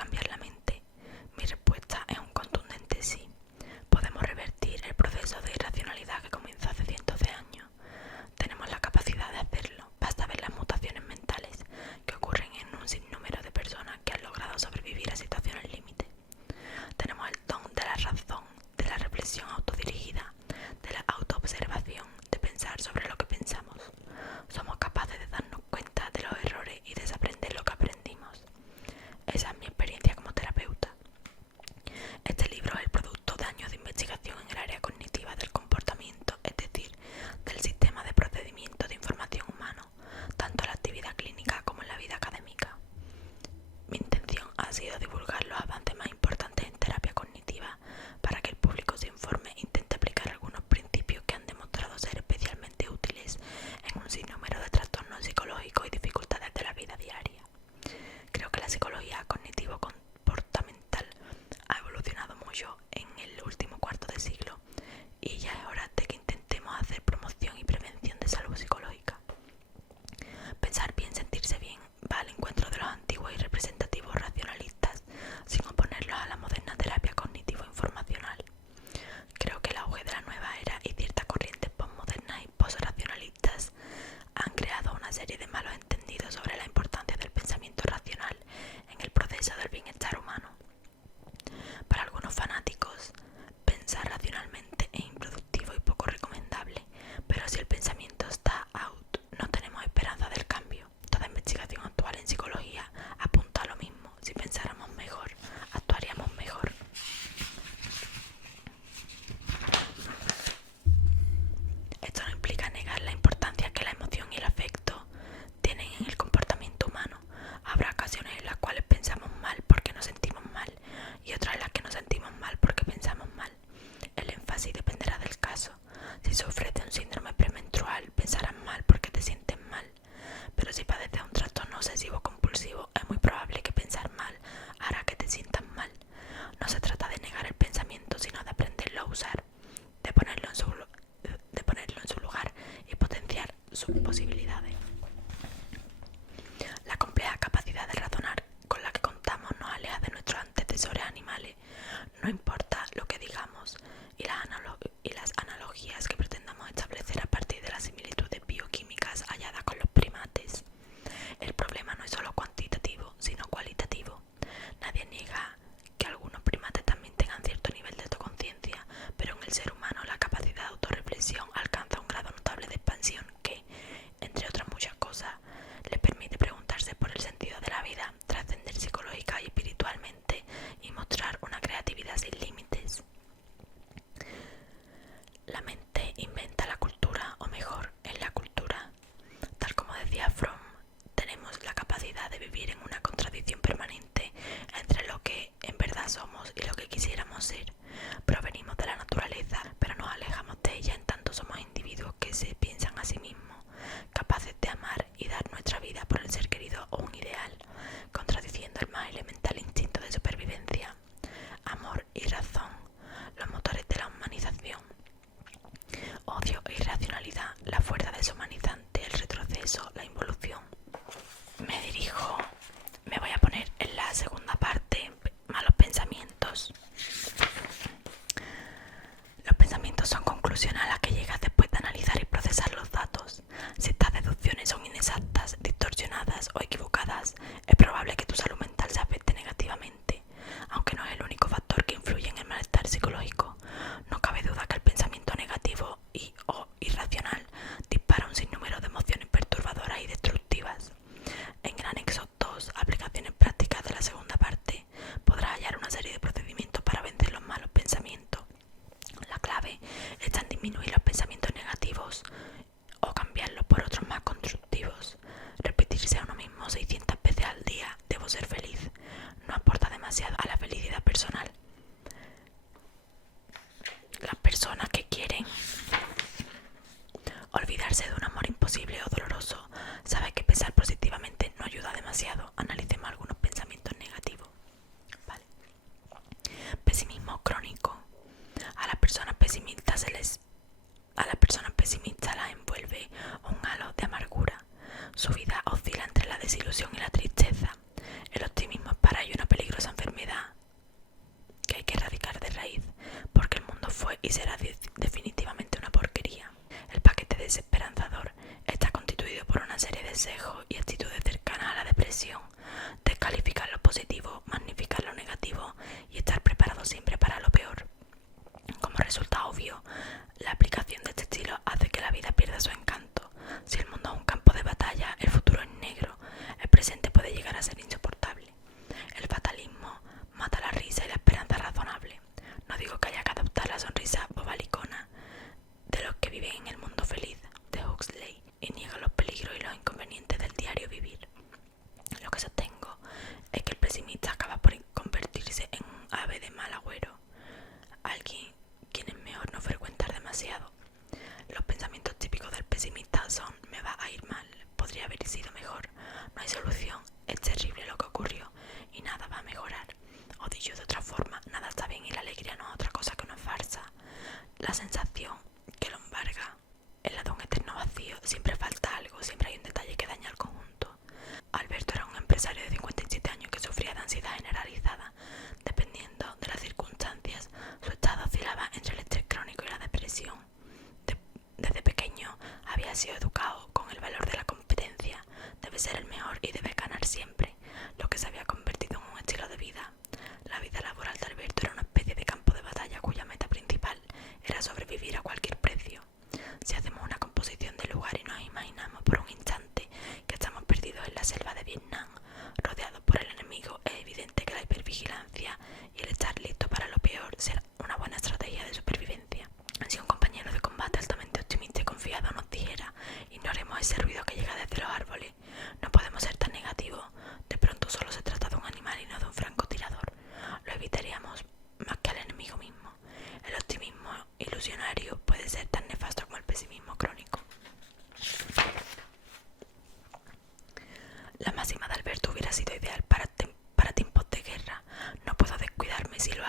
cambiar la mente? Mi respuesta es un contundente sí. Podemos revertir el proceso de irracionalidad que comenzó hace cientos de años. Tenemos la capacidad de hacerlo. Basta ver las mutaciones mentales que ocurren en un sinnúmero de personas que han logrado sobrevivir a situaciones límite. Tenemos el don de la razón, de la reflexión autodirigida, de la autoobservación, de pensar sobre lo que pensamos. Somos capaces de darnos cuenta de los errores y desaprender lo que aprendimos. Esa es mi experiencia como terapeuta. Este libro es el producto de años de investigación en el área cognitiva del comportamiento, es decir, del sistema de procedimiento de información humano, tanto en la actividad clínica como en la vida académica. Mi intención ha sido divulgar los avances más importantes en terapia cognitiva para que el público se informe e intente aplicar algunos principios que han demostrado ser especialmente útiles en un sinnúmero de trastornos psicológicos y dificultades de la vida diaria. Creo que la psicología cognitivo-comportamental ha evolucionado mucho en el último cuarto de siglo y ya es hora de que intentemos hacer promoción y prevención de salud psicológica. Pensar bien, sentirse bien, va al encuentro de los antiguos y representativos racionalistas sin oponerlos a la moderna terapia cognitivo-informacional. Creo que el auge de la nueva era y ciertas corrientes postmodernas y postracionalistas han creado una serie de malos entendidos sobre la importancia del pensamiento racional en el proceso del bienestar humano. Para algunos fanáticos, pensar racionalmente es improductivo y poco recomendable, pero si el pensamiento está out, no tenemos esperanza del cambio. Toda investigación actual en psicología apunta a lo mismo. Si pensáramos mejor, actuaríamos mejor. Esto no implica negar la importancia que la emoción y el afecto tienen en el comportamiento humano. Habrá ocasiones en las cuales pensamos mal porque nos sentimos mal y otras en las que nos sentimos mal porque pensamos mal. El énfasis dependerá del caso. Si sufres de un síndrome premenstrual, pensarás mal porque te sientes mal. Pero si padeces un trastorno obsesivo compulsivo, es muy probable que pensar mal hará que te sientas mal. No se trata de negar el pensamiento, sino de aprenderlo a usar, de ponerlo en su lugar y potenciar sus posibilidades. La compleja capacidad de razonar con la que contamos nos aleja de nuestros antecesores animales. No importa lo que digamos y las analogías que pretendamos establecer a partir de las similitudes bioquímicas halladas con los primates. El problema no es solo cuantitativo, sino cualitativo. Nadie niega que algunos primates también tengan cierto nivel de autoconciencia, pero en el ser humano la capacidad de autorreflexión alcanza un grado notable de expansión que, entre otras muchas cosas, le permite preguntarse por el sentido de la vida, trascender psicológica y espiritualmente y mostrar una creatividad sin límites. La mente inventa la cultura, o mejor, es la cultura. Tal como decía Fromm, tenemos la capacidad de vivir en una contradicción permanente entre lo que en verdad somos y lo que quisiéramos ser. Provenimos de la naturaleza, pero nos alejamos de ella en tanto somos individuos que se piensan a sí mismos, capaces de amar y dar nuestra vida por el ser querido o un ideal, contradiciendo el más elemental instinto de supervivencia. Amor y razón, los motores de la humanización. Odio e irracionalidad, la fuerza deshumanizante, el retroceso, la involución. Me voy a poner en la segunda parte, malos pensamientos. Los pensamientos son conclusiones a las que llegas después de analizar y procesar los datos. Si estas deducciones son inexactas, distorsionadas o equivocadas, es probable que tu salud mental se afecte negativamente. Aunque no es el único factor que influye en el malestar psicológico, no cabe duda que el pensamiento negativo o irracional dispara un sinnúmero de emociones perturbadoras y destructivas. En el anexo 2, aplicaciones prácticas de la segunda parte, podrás hallar una serie de procedimientos para vencer los malos pensamientos. La clave está en disminuir los pensamientos negativos o cambiarlos por otros más constructivos. Repetirse a uno mismo 600 veces al día, debo ser feliz, no aporta demasiado a la felicidad personal. Las personas que quieren olvidarse de un amor imposible o doloroso saben que pensar positivamente no ayuda demasiado. Analicemos algunos pensamientos negativos. Vale. Pesimismo crónico. A las personas pesimistas las envuelve un halo de amargura. Su vida oscila entre la desilusión y la tristeza. El optimismo es para ellos una peligrosa y será definitivamente una porquería. El paquete desesperanzador está constituido por una serie de sesgos y actitudes cercanas a la depresión: descalificar lo positivo, magnificar lo negativo y estar preparado siempre para lo peor. Como resultado obvio, la aplicación de este estilo hace que la vida pierda su encanto. Si el mundo es un campo de batalla, el futuro es negro, el presente puede llegar a ser insoportable. El fatalismo mata la risa y la esperanza razonable. No digo que haya que adoptar la sonrisa bobalicona de los que viven en el mundo feliz de Huxley y niega los peligros y los inconvenientes del diario vivir. Lo que sostengo es que el pesimista acaba por convertirse en un ave de mal agüero, alguien quien es mejor no frecuentar demasiado. Los pensamientos típicos del pesimista son: me va a ir mal, podría haber sido mejor, no hay solución, es terrible lo que ocurrió y nada va a mejorar. O dicho de otra forma, nada está bien y la alegría no es otra cosa que una farsa. La sensación que lo embarga es la de un eterno vacío, siempre falta algo, siempre hay un detalle que daña al conjunto. Alberto era un empresario de 57 años que sufría de ansiedad generalizada. Dependiendo de las circunstancias, su estado oscilaba entre el estrés crónico y la depresión. Desde pequeño había sido educado con el valor de la competencia: debe ser el mejor y debe ganar siempre, lo que se había convertido en un estilo de vida. La vida laboral de Alberto era una especie de campo de batalla cuya meta principal era sobrevivir a cualquier precio. Si hacemos una composición del lugar y nos imaginamos por un instante que estamos perdidos en la selva de Vietnam, rodeados por el enemigo, es evidente que la hipervigilancia y el estar listo para lo peor será una buena estrategia de supervivencia. Si un compañero de combate altamente optimista y confiado nos dijera: ignoremos ese ruido que llega desde los árboles, no podemos ser tan negativos, de pronto solo se trata de un animal y no de un francotirador, lo evitaríamos más que al enemigo mismo. El optimismo ilusionario puede ser tan nefasto como el pesimismo crónico. La máxima de Alberto hubiera sido ideal para tiempos de guerra: no puedo descuidarme, si lo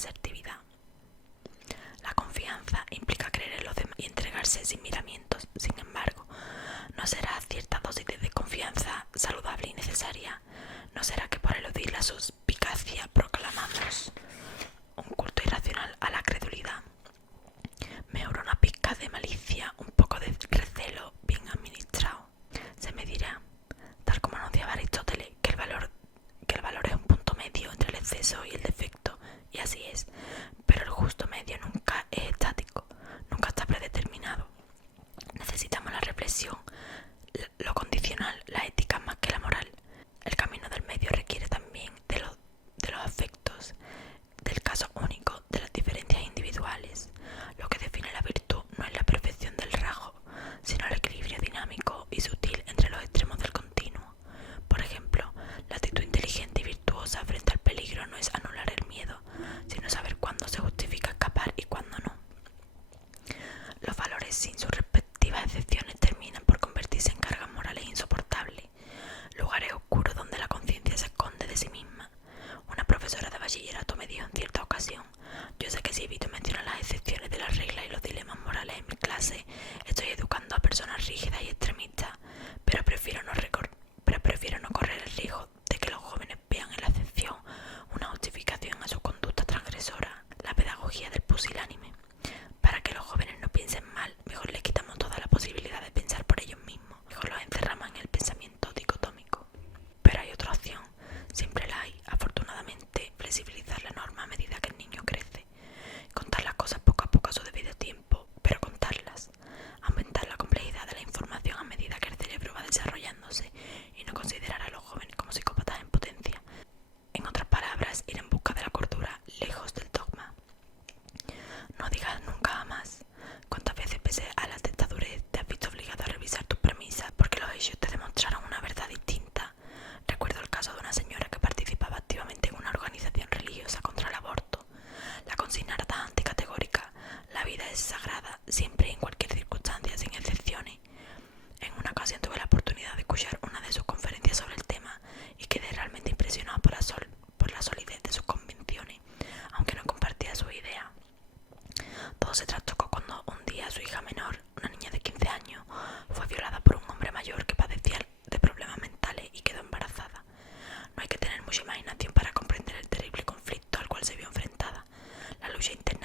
asertividad. La confianza implica creer en los demás y entregarse sin miramientos. Sin embargo, no será cierta dosis de confianza saludable y necesaria. No será que por eludir la suspicacia proclamamos un culto irracional a la credulidad. Mejor una pizca de malicia, un poco de recelo bien administrado. Se me dirá, tal como anunciaba Aristóteles, que el valor es un punto medio entre el exceso y el defecto, y así es, pero el justo medio nunca es estático, nunca está predeterminado. Necesitamos la reflexión, lo condicional, la ética más que la moral. El camino del medio requiere también de los afectos, del caso único, de las diferencias individuales. Lo que define la virtud no es la perfección del rasgo, sino el equilibrio dinámico y sutil entre los extremos del continuo. Por ejemplo, la actitud inteligente y virtuosa frente al peligro no es anular el miedo, sino saber cuándo se justifica escapar y cuándo no. Los valores sin sus respectivas excepciones terminan por convertirse en cargas morales insoportables, lugares oscuros donde la conciencia se esconde de sí misma. Una profesora de bachillerato me dijo en cierta ocasión: yo sé que si evito mencionar las excepciones de las reglas y los dilemas morales en mi clase, estoy educando a personas rígidas y extremistas, pero prefiero no correr el riesgo de que los jóvenes vean en la excepción una justificación a su conducta transgresora. La pedagogía del pusilánime. Para que los jóvenes no piensen mal, mejor les quitamos toda la posibilidad de pensar por ellos mismos, mejor los encerramos en el pensamiento dicotómico. Pero hay otra opción, siempre la hay, afortunadamente, flexibilizar la norma a medida que el niño crece, contar las cosas poco a poco a su debido tiempo, pero contarlas, aumentar la complejidad de la información a medida que el cerebro va desarrollándose y no considerar a los jóvenes como psicópatas en potencia. En otras palabras, ir en busca de la cordura, lejos del dogma. No digas nunca jamás. ¿Cuántas veces, pese a la tentadurez, te has visto obligado a revisar tus premisas porque los hechos te demostraron una verdad distinta? Recuerdo el caso de una señora que participaba activamente en una organización religiosa contra el aborto. La consigna era tan anticategórica: la vida es sagrada, siempre y en cualquier circunstancia, sin excepciones. En una ocasión tuve la oportunidad de escuchar una de sus conferencias sobre el tema y quedé realmente impresionado por la solidez de sus convicciones, aunque no compartía su idea. Todo se trastocó cuando un día su hija menor, una niña de 15 años, fue violada por un hombre mayor que padecía de problemas mentales y quedó embarazada. No hay que tener mucha imaginación para comprender el terrible conflicto al cual se vio enfrentada. La lucha interna